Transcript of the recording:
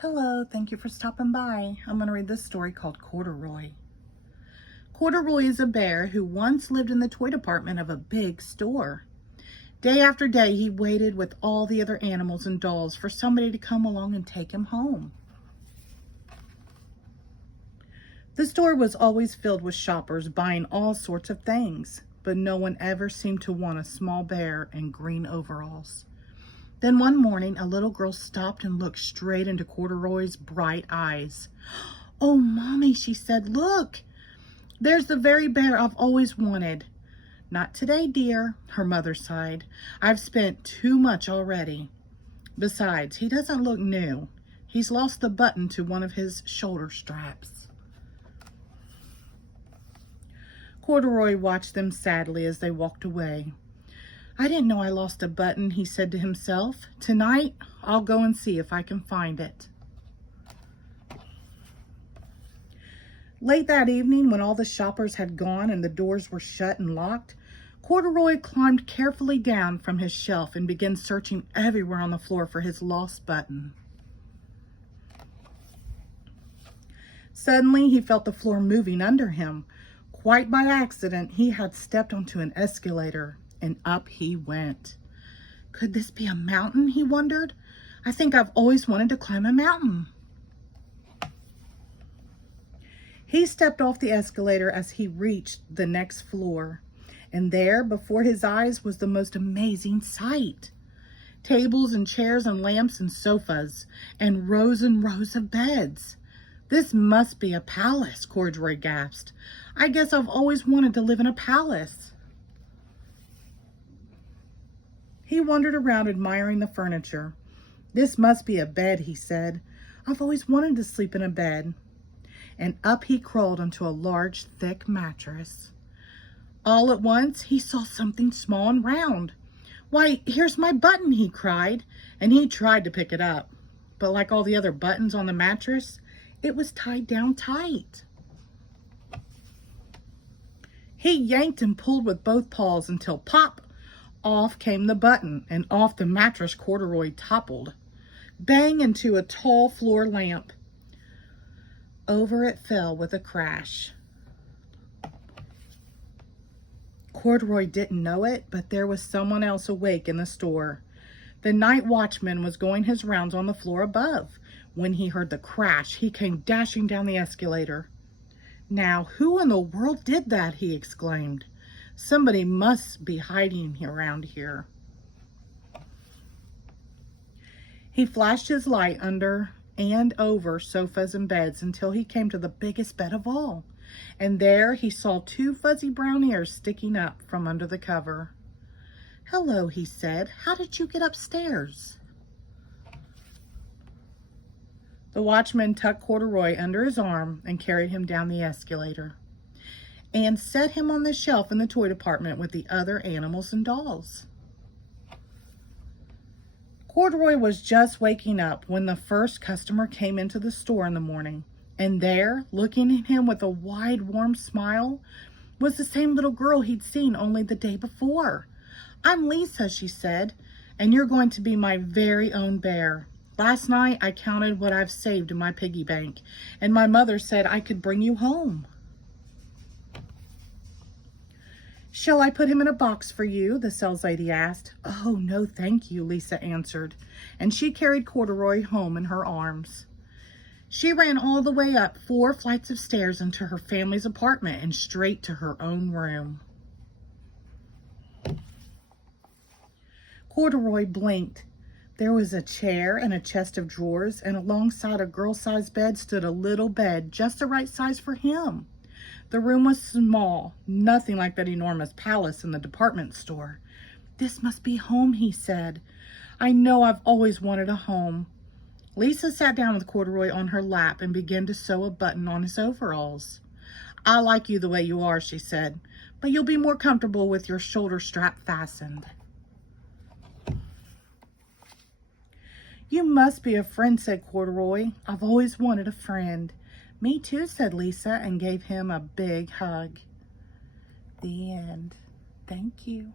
Hello, thank you for stopping by. I'm going to read this story called Corduroy. Corduroy is a bear who once lived in the toy department of a big store. Day after day, he waited with all the other animals and dolls for somebody to come along and take him home. The store was always filled with shoppers buying all sorts of things, but no one ever seemed to want a small bear in green overalls. Then one morning, a little girl stopped and looked straight into Corduroy's bright eyes. "Oh, Mommy," she said, "look, there's the very bear I've always wanted." "Not today, dear," her mother sighed. "I've spent too much already. Besides, he doesn't look new. He's lost the button to one of his shoulder straps." Corduroy watched them sadly as they walked away. "I didn't know I lost a button," he said to himself. "Tonight, I'll go and see if I can find it." Late that evening, when all the shoppers had gone and the doors were shut and locked, Corduroy climbed carefully down from his shelf and began searching everywhere on the floor for his lost button. Suddenly, he felt the floor moving under him. Quite by accident, he had stepped onto an escalator, and up he went. Could this be a mountain, he wondered? I think I've always wanted to climb a mountain. He stepped off the escalator as he reached the next floor, and there before his eyes was the most amazing sight. Tables and chairs and lamps and sofas and rows of beds. "This must be a palace," Corduroy gasped. "I guess I've always wanted to live in a palace." He wandered around admiring the furniture. "This must be a bed," he said. "I've always wanted to sleep in a bed." And up he crawled onto a large, thick mattress. All at once, he saw something small and round. "Why, here's my button," he cried, and he tried to pick it up. But like all the other buttons on the mattress, it was tied down tight. He yanked and pulled with both paws until pop! Off came the button, and off the mattress Corduroy toppled. Bang into a tall floor lamp. Over it fell with a crash. Corduroy didn't know it, but there was someone else awake in the store. The night watchman was going his rounds on the floor above. When he heard the crash, he came dashing down the escalator. "Now, who in the world did that?" he exclaimed. "Somebody must be hiding around here." He flashed his light under and over sofas and beds until he came to the biggest bed of all. And there he saw two fuzzy brown ears sticking up from under the cover. "Hello," he said. "How did you get upstairs?" The watchman tucked Corduroy under his arm and carried him down the escalator and set him on the shelf in the toy department with the other animals and dolls. Corduroy was just waking up when the first customer came into the store in the morning, and there, looking at him with a wide, warm smile, was the same little girl he'd seen only the day before. "I'm Lisa," she said, "and you're going to be my very own bear. Last night I counted what I've saved in my piggy bank, and my mother said I could bring you home." "Shall I put him in a box for you?" the sales lady asked. "Oh, no, thank you," Lisa answered, and she carried Corduroy home in her arms. She ran all the way up 4 flights of stairs into her family's apartment and straight to her own room. Corduroy blinked. There was a chair and a chest of drawers, and alongside a girl-sized bed stood a little bed just the right size for him. The room was small, nothing like that enormous palace in the department store. "This must be home," he said. "I know I've always wanted a home." Lisa sat down with Corduroy on her lap and began to sew a button on his overalls. "I like you the way you are," she said, "but you'll be more comfortable with your shoulder strap fastened." "You must be a friend," said Corduroy. "I've always wanted a friend." "Me too," said Lisa, and gave him a big hug. The end. Thank you.